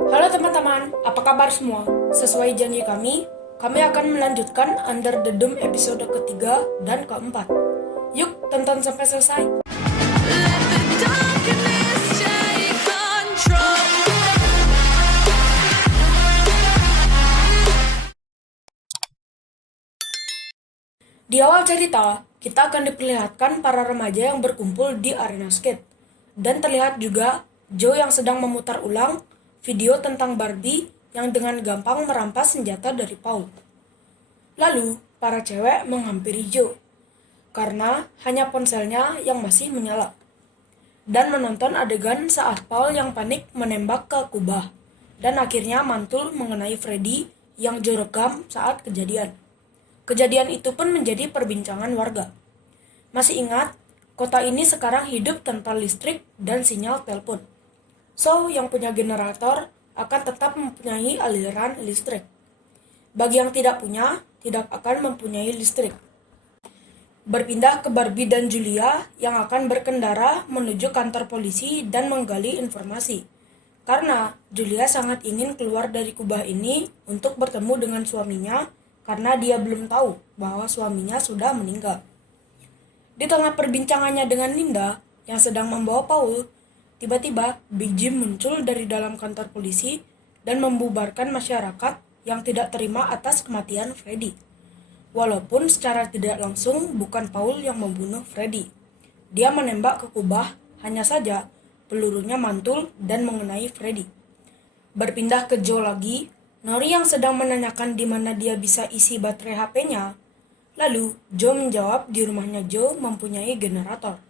Halo teman-teman, apa kabar semua? Sesuai janji kami akan melanjutkan Under the Dome episode ketiga dan keempat. Yuk, tonton sampai selesai. Let the darkness take control. Di awal cerita, kita akan diperlihatkan para remaja yang berkumpul di arena skate. Dan terlihat juga Joe yang sedang memutar ulang video tentang Barbie yang dengan gampang merampas senjata dari Paul. Lalu, para cewek menghampiri Joe, karena hanya ponselnya yang masih menyala. Dan menonton adegan saat Paul yang panik menembak ke kubah, dan akhirnya mantul mengenai Freddy yang Joe rekam saat kejadian. Kejadian itu pun menjadi perbincangan warga. Masih ingat, kota ini sekarang hidup tanpa listrik dan sinyal telepon. So, yang punya generator akan tetap mempunyai aliran listrik. Bagi yang tidak punya, tidak akan mempunyai listrik. Berpindah ke Barbie dan Julia yang akan berkendara menuju kantor polisi dan menggali informasi. Karena Julia sangat ingin keluar dari kubah ini untuk bertemu dengan suaminya karena dia belum tahu bahwa suaminya sudah meninggal. Di tengah perbincangannya dengan Linda yang sedang membawa Paul, tiba-tiba Big Jim muncul dari dalam kantor polisi dan membubarkan masyarakat yang tidak terima atas kematian Freddy. Walaupun secara tidak langsung bukan Paul yang membunuh Freddy. Dia menembak ke kubah, hanya saja pelurunya mantul dan mengenai Freddy. Berpindah ke Joe lagi, Nori yang sedang menanyakan di mana dia bisa isi baterai HP-nya. Lalu, Joe menjawab di rumahnya Joe mempunyai generator.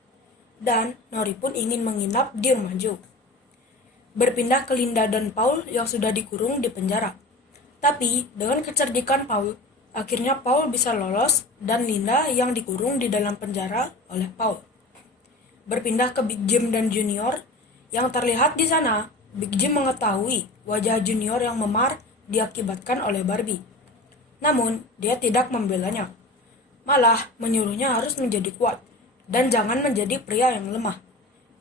Dan Nori pun ingin menginap di rumah Joe. Berpindah ke Linda dan Paul yang sudah dikurung di penjara. Tapi, dengan kecerdikan Paul, akhirnya Paul bisa lolos dan Linda yang dikurung di dalam penjara oleh Paul. Berpindah ke Big Jim dan Junior, yang terlihat di sana, Big Jim mengetahui wajah Junior yang memar diakibatkan oleh Barbie. Namun, dia tidak membelanya. Malah, menyuruhnya harus menjadi kuat dan jangan menjadi pria yang lemah.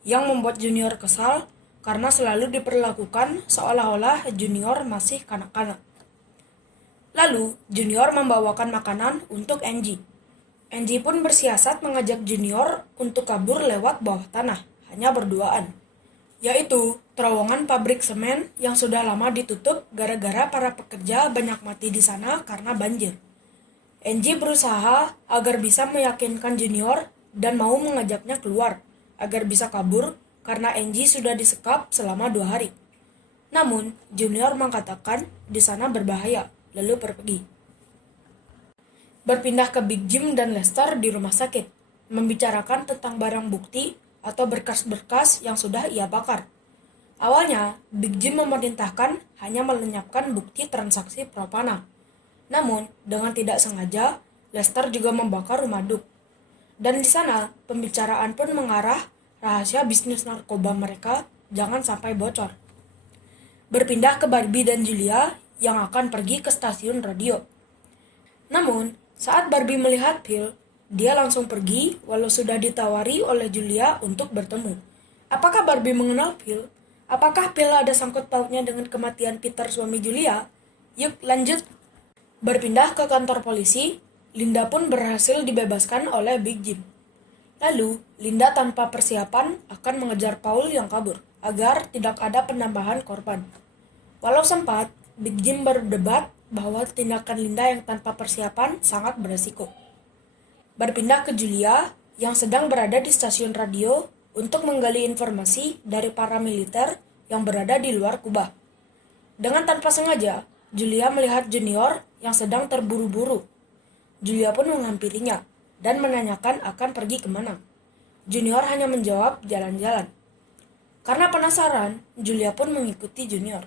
Yang membuat Junior kesal karena selalu diperlakukan seolah-olah Junior masih kanak-kanak. Lalu, Junior membawakan makanan untuk Angie. Angie pun bersiasat mengajak Junior untuk kabur lewat bawah tanah, hanya berduaan. Yaitu terowongan pabrik semen yang sudah lama ditutup gara-gara para pekerja banyak mati di sana karena banjir. Angie berusaha agar bisa meyakinkan Junior dan mau mengajaknya keluar, agar bisa kabur karena Angie sudah disekap selama 2 hari. Namun, Junior mengatakan di sana berbahaya, lalu pergi. Berpindah ke Big Jim dan Lester di rumah sakit, membicarakan tentang barang bukti atau berkas-berkas yang sudah ia bakar. Awalnya, Big Jim memerintahkan hanya melenyapkan bukti transaksi propana. Namun, dengan tidak sengaja, Lester juga membakar rumah Duke. Dan di sana, pembicaraan pun mengarah rahasia bisnis narkoba mereka jangan sampai bocor. Berpindah ke Barbie dan Julia yang akan pergi ke stasiun radio. Namun, saat Barbie melihat Phil, dia langsung pergi walau sudah ditawari oleh Julia untuk bertemu. Apakah Barbie mengenal Phil? Apakah Phil ada sangkut pautnya dengan kematian Peter suami Julia? Yuk lanjut. Berpindah ke kantor polisi, Linda pun berhasil dibebaskan oleh Big Jim. Lalu, Linda tanpa persiapan akan mengejar Paul yang kabur, agar tidak ada penambahan korban. Walau sempat, Big Jim berdebat bahwa tindakan Linda yang tanpa persiapan sangat beresiko. Berpindah ke Julia yang sedang berada di stasiun radio untuk menggali informasi dari para militer yang berada di luar kubah. Dengan tanpa sengaja, Julia melihat Junior yang sedang terburu-buru. Julia pun menghampirinya dan menanyakan akan pergi kemana. Junior hanya menjawab jalan-jalan. Karena penasaran, Julia pun mengikuti Junior.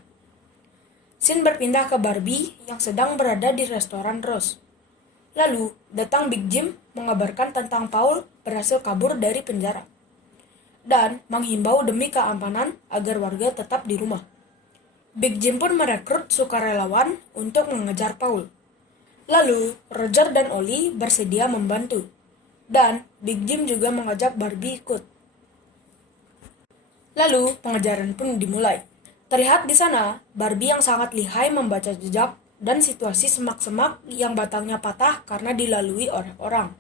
Scene berpindah ke Barbie yang sedang berada di restoran Rose. Lalu, datang Big Jim mengabarkan tentang Paul berhasil kabur dari penjara. Dan menghimbau demi keamanan agar warga tetap di rumah. Big Jim pun merekrut sukarelawan untuk mengejar Paul. Lalu, Roger dan Ollie bersedia membantu. Dan Big Jim juga mengajak Barbie ikut. Lalu, pengejaran pun dimulai. Terlihat di sana, Barbie yang sangat lihai membaca jejak dan situasi semak-semak yang batangnya patah karena dilalui oleh orang.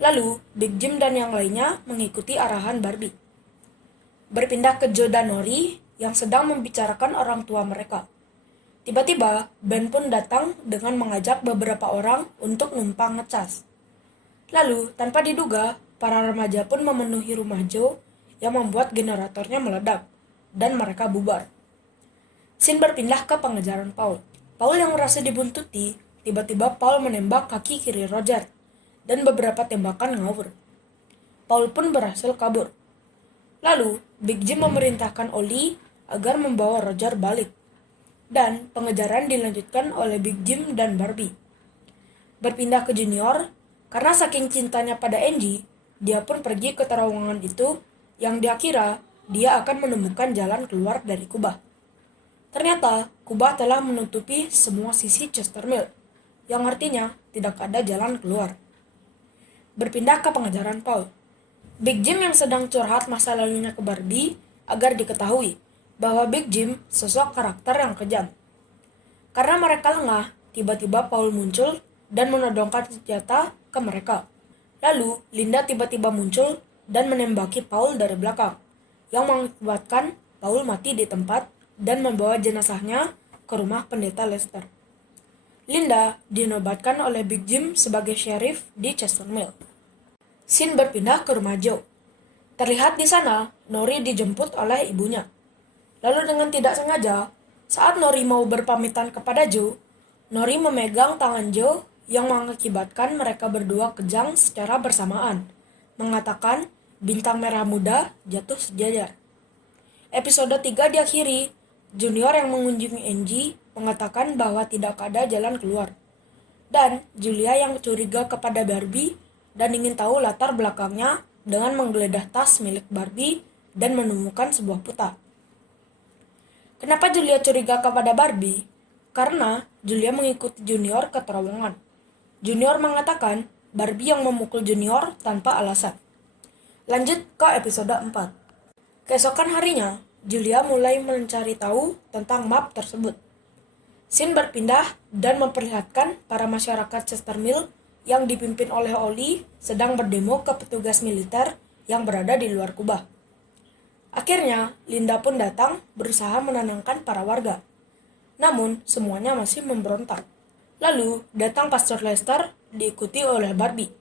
Lalu, Big Jim dan yang lainnya mengikuti arahan Barbie. Berpindah ke Joe dan Nori yang sedang membicarakan orang tua mereka. Tiba-tiba, Ben pun datang dengan mengajak beberapa orang untuk numpang ngecas. Lalu, tanpa diduga, para remaja pun memenuhi rumah Joe yang membuat generatornya meledak, dan mereka bubar. Scene berpindah ke pengejaran Paul. Paul yang merasa dibuntuti, tiba-tiba Paul menembak kaki kiri Roger, dan beberapa tembakan ngawur. Paul pun berhasil kabur. Lalu, Big Jim memerintahkan Ollie agar membawa Roger balik, dan pengejaran dilanjutkan oleh Big Jim dan Barbie. Berpindah ke Junior, karena saking cintanya pada Angie, dia pun pergi ke terowongan itu yang dia kira dia akan menemukan jalan keluar dari kubah. Ternyata, kubah telah menutupi semua sisi Chester Mill, yang artinya tidak ada jalan keluar. Berpindah ke pengejaran Paul. Big Jim yang sedang curhat masa lalunya ke Barbie agar diketahui bahwa Big Jim sosok karakter yang kejam. Karena mereka lengah, tiba-tiba Paul muncul dan menodongkan senjata ke mereka. Lalu, Linda tiba-tiba muncul dan menembaki Paul dari belakang, yang mengakibatkan Paul mati di tempat dan membawa jenazahnya ke rumah pendeta Lester. Linda dinobatkan oleh Big Jim sebagai sheriff di Chester Mill. Scene berpindah ke rumah Joe. Terlihat di sana, Nori dijemput oleh ibunya. Lalu dengan tidak sengaja, saat Nori mau berpamitan kepada Joe, Nori memegang tangan Joe yang mengakibatkan mereka berdua kejang secara bersamaan, mengatakan bintang merah muda jatuh sejajar. Episode 3 diakhiri, Junior yang mengunjungi Angie mengatakan bahwa tidak ada jalan keluar. Dan Julia yang curiga kepada Barbie dan ingin tahu latar belakangnya dengan menggeledah tas milik Barbie dan menemukan sebuah peta. Kenapa Julia curiga kepada Barbie? Karena Julia mengikuti Junior ke terowongan. Junior mengatakan Barbie yang memukul Junior tanpa alasan. Lanjut ke episode 4. Keesokan harinya, Julia mulai mencari tahu tentang map tersebut. Scene berpindah dan memperlihatkan para masyarakat Chester Mill yang dipimpin oleh Ollie sedang berdemo ke petugas militer yang berada di luar kubah. Akhirnya, Linda pun datang berusaha menenangkan para warga. Namun, semuanya masih memberontak. Lalu, datang Pastor Lester diikuti oleh Barbie.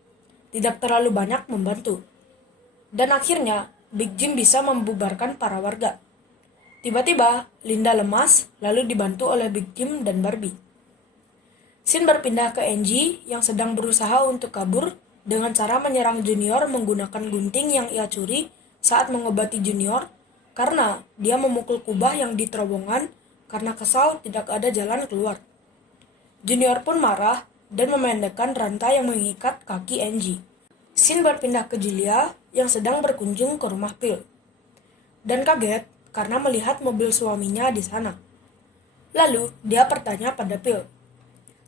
Tidak terlalu banyak membantu. Dan akhirnya, Big Jim bisa membubarkan para warga. Tiba-tiba, Linda lemas lalu dibantu oleh Big Jim dan Barbie. Scene berpindah ke Angie yang sedang berusaha untuk kabur dengan cara menyerang Junior menggunakan gunting yang ia curi saat mengobati Junior karena dia memukul kubah yang di terowongan karena kesal tidak ada jalan keluar. Junior pun marah dan memendekkan rantai yang mengikat kaki Angie. Scene berpindah ke Julia yang sedang berkunjung ke rumah Phil. Dan kaget karena melihat mobil suaminya di sana. Lalu dia bertanya pada Phil.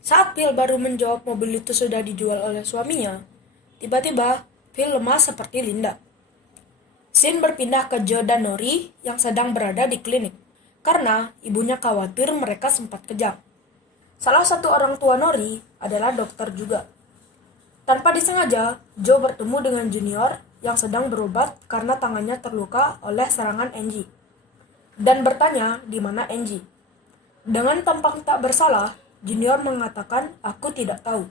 Saat Phil baru menjawab mobil itu sudah dijual oleh suaminya, tiba-tiba Phil lemas seperti Linda. Scene berpindah ke Joe dan Nori yang sedang berada di klinik, karena ibunya khawatir mereka sempat kejang. Salah satu orang tua Nori adalah dokter juga. Tanpa disengaja, Joe bertemu dengan Junior yang sedang berobat karena tangannya terluka oleh serangan Angie. Dan bertanya di mana Angie. Dengan tampang tak bersalah, Junior mengatakan, "Aku tidak tahu."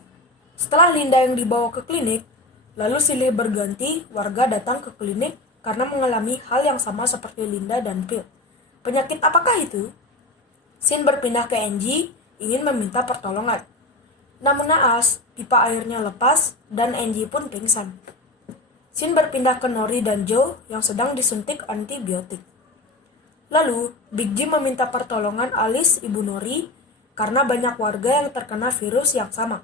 Setelah Linda yang dibawa ke klinik, lalu silih berganti warga datang ke klinik karena mengalami hal yang sama seperti Linda dan Phil. Penyakit apakah itu? Scene berpindah ke Angie ingin meminta pertolongan. Namun naas, pipa airnya lepas dan Angie pun pingsan. Scene berpindah ke Nori dan Joe yang sedang disuntik antibiotik. Lalu, Big Jim meminta pertolongan Alice, ibu Nori, karena banyak warga yang terkena virus yang sama.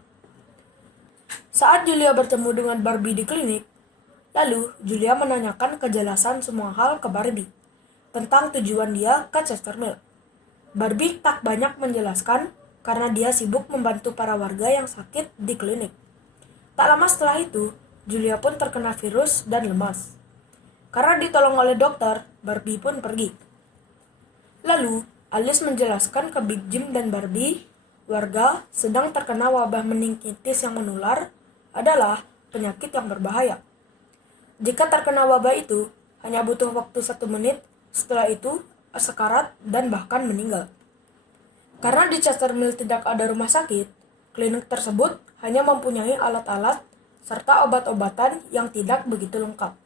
Saat Julia bertemu dengan Barbie di klinik, lalu Julia menanyakan kejelasan semua hal ke Barbie tentang tujuan dia ke Chester Mill. Barbie tak banyak menjelaskan karena dia sibuk membantu para warga yang sakit di klinik. Tak lama setelah itu, Julia pun terkena virus dan lemas. Karena ditolong oleh dokter, Barbie pun pergi. Lalu, Alice menjelaskan ke Big Jim dan Barbie, warga sedang terkena wabah meningitis yang menular adalah penyakit yang berbahaya. Jika terkena wabah itu, hanya butuh waktu 1 menit, setelah itu sekarat dan bahkan meninggal. Karena di Chester Mill tidak ada rumah sakit, klinik tersebut hanya mempunyai alat-alat serta obat-obatan yang tidak begitu lengkap.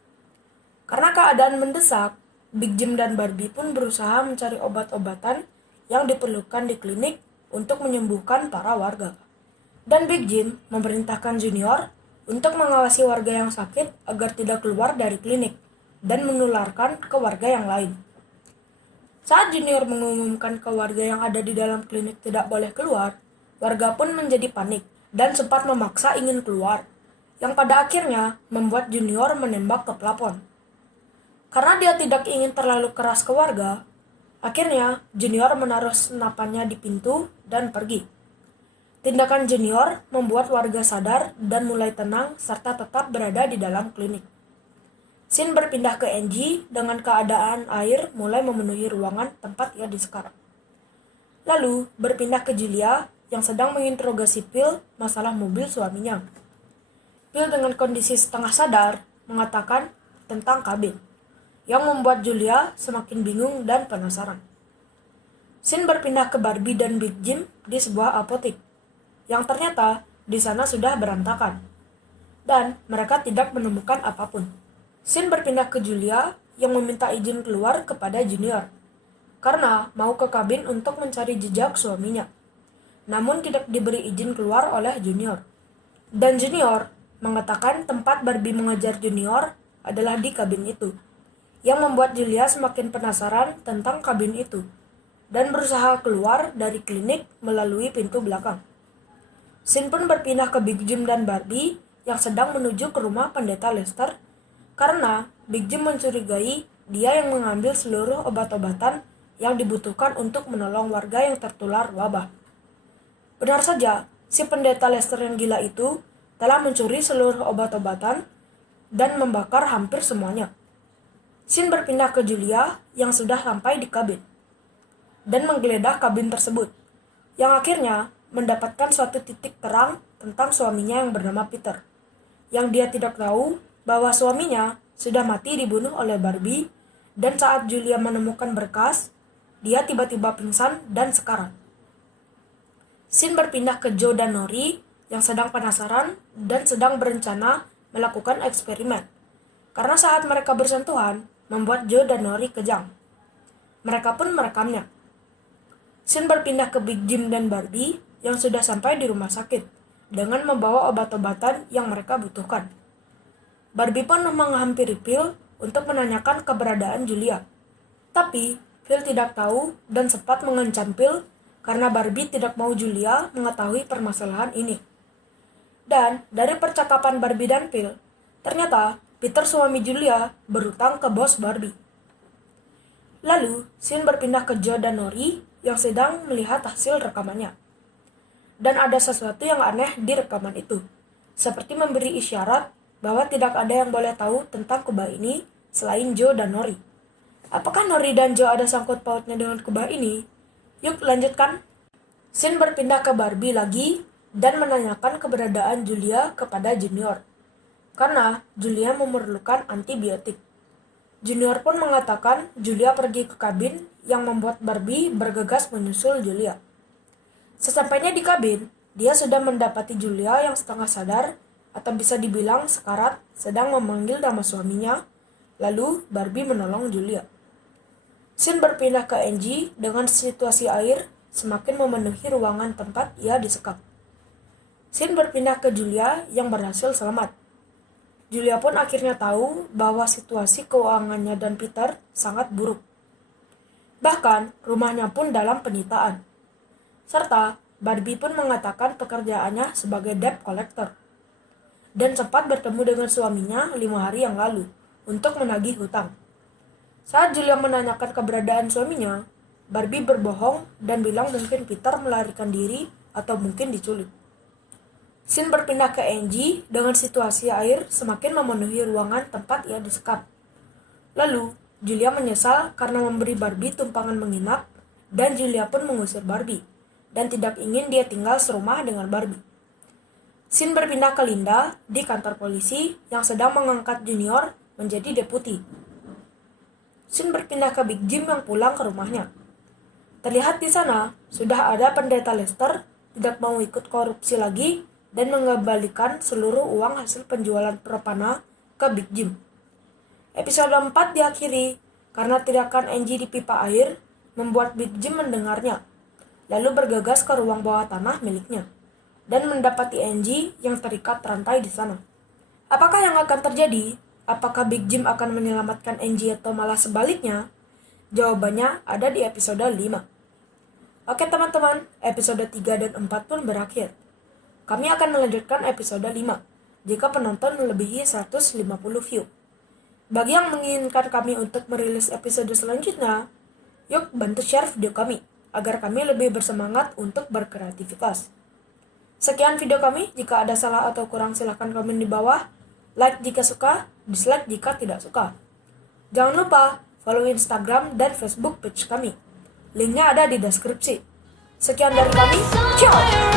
Karena keadaan mendesak, Big Jim dan Barbie pun berusaha mencari obat-obatan yang diperlukan di klinik untuk menyembuhkan para warga. Dan Big Jim memerintahkan Junior untuk mengawasi warga yang sakit agar tidak keluar dari klinik dan menularkan ke warga yang lain. Saat Junior mengumumkan ke warga yang ada di dalam klinik tidak boleh keluar, warga pun menjadi panik dan sempat memaksa ingin keluar, yang pada akhirnya membuat Junior menembak ke plafon. Karena dia tidak ingin terlalu keras ke warga, akhirnya Junior menaruh senapannya di pintu dan pergi. Tindakan Junior membuat warga sadar dan mulai tenang serta tetap berada di dalam klinik. Scene berpindah ke Angie dengan keadaan air mulai memenuhi ruangan tempat ia disekap. Lalu berpindah ke Julia yang sedang menginterogasi Phil masalah mobil suaminya. Phil dengan kondisi setengah sadar mengatakan tentang kabin, yang membuat Julia semakin bingung dan penasaran. Scene berpindah ke Barbie dan Big Jim di sebuah apotek, yang ternyata di sana sudah berantakan, dan mereka tidak menemukan apapun. Scene berpindah ke Julia yang meminta izin keluar kepada Junior, karena mau ke kabin untuk mencari jejak suaminya. Namun tidak diberi izin keluar oleh Junior. Dan Junior mengatakan tempat Barbie mengejar Junior adalah di kabin itu, yang membuat Julia semakin penasaran tentang kabin itu, dan berusaha keluar dari klinik melalui pintu belakang. Scene pun berpindah ke Big Jim dan Barbie yang sedang menuju ke rumah pendeta Lester, karena Big Jim mencurigai dia yang mengambil seluruh obat-obatan yang dibutuhkan untuk menolong warga yang tertular wabah. Benar saja, si pendeta Lester yang gila itu telah mencuri seluruh obat-obatan dan membakar hampir semuanya. Scene berpindah ke Julia yang sudah sampai di kabin dan menggeledah kabin tersebut, yang akhirnya mendapatkan suatu titik terang tentang suaminya yang bernama Peter, yang dia tidak tahu bahwa suaminya sudah mati dibunuh oleh Barbie, dan saat Julia menemukan berkas, dia tiba-tiba pingsan dan sekarat. Scene berpindah ke Joe dan Nori yang sedang penasaran dan sedang berencana melakukan eksperimen, karena saat mereka bersentuhan membuat Joe dan Nori kejang. Mereka pun merekamnya. Scene berpindah ke Big Jim dan Barbie yang sudah sampai di rumah sakit dengan membawa obat-obatan yang mereka butuhkan. Barbie pun menghampiri Phil untuk menanyakan keberadaan Julia. Tapi Phil tidak tahu dan sempat mengancam Phil karena Barbie tidak mau Julia mengetahui permasalahan ini. Dan dari percakapan Barbie dan Phil, ternyata Peter suami Julia berutang ke bos Barbie. Lalu, scene berpindah ke Joe dan Nori yang sedang melihat hasil rekamannya. Dan ada sesuatu yang aneh di rekaman itu, seperti memberi isyarat bahwa tidak ada yang boleh tahu tentang kubah ini selain Joe dan Nori. Apakah Nori dan Joe ada sangkut pautnya dengan kubah ini? Yuk lanjutkan. Scene berpindah ke Barbie lagi dan menanyakan keberadaan Julia kepada Junior, karena Julia memerlukan antibiotik. Junior pun mengatakan Julia pergi ke kabin yang membuat Barbie bergegas menyusul Julia. Sesampainya di kabin, dia sudah mendapati Julia yang setengah sadar, atau bisa dibilang sekarat, sedang memanggil nama suaminya, lalu Barbie menolong Julia. Scene berpindah ke Angie dengan situasi air semakin memenuhi ruangan tempat ia disekap. Scene berpindah ke Julia yang berhasil selamat. Julia pun akhirnya tahu bahwa situasi keuangannya dan Peter sangat buruk. Bahkan rumahnya pun dalam penyitaan. Serta Barbie pun mengatakan pekerjaannya sebagai debt collector, dan sempat bertemu dengan suaminya 5 hari yang lalu untuk menagih hutang. Saat Julia menanyakan keberadaan suaminya, Barbie berbohong dan bilang mungkin Peter melarikan diri atau mungkin diculik. Scene berpindah ke Angie dengan situasi air semakin memenuhi ruangan tempat ia disekap. Lalu, Julia menyesal karena memberi Barbie tumpangan menginap, dan Julia pun mengusir Barbie, dan tidak ingin dia tinggal serumah dengan Barbie. Scene berpindah ke Linda di kantor polisi yang sedang mengangkat Junior menjadi deputi. Scene berpindah ke Big Jim yang pulang ke rumahnya. Terlihat di sana, sudah ada pendeta Lester tidak mau ikut korupsi lagi dan mengembalikan seluruh uang hasil penjualan Propana ke Big Jim. Episode 4 diakhiri karena tirakan Angie di pipa air membuat Big Jim mendengarnya, lalu bergegas ke ruang bawah tanah miliknya, dan mendapati Angie yang terikat rantai di sana. Apakah yang akan terjadi? Apakah Big Jim akan menyelamatkan Angie atau malah sebaliknya? Jawabannya ada di episode 5. Oke teman-teman, episode 3 dan 4 pun berakhir. Kami akan melanjutkan episode 5 jika penonton melebihi 150 view. Bagi yang menginginkan kami untuk merilis episode selanjutnya, yuk bantu share video kami agar kami lebih bersemangat untuk berkreativitas. Sekian video kami, jika ada salah atau kurang silahkan komen di bawah. Like jika suka, dislike jika tidak suka. Jangan lupa follow Instagram dan Facebook page kami. Linknya ada di deskripsi. Sekian dari kami, ciao!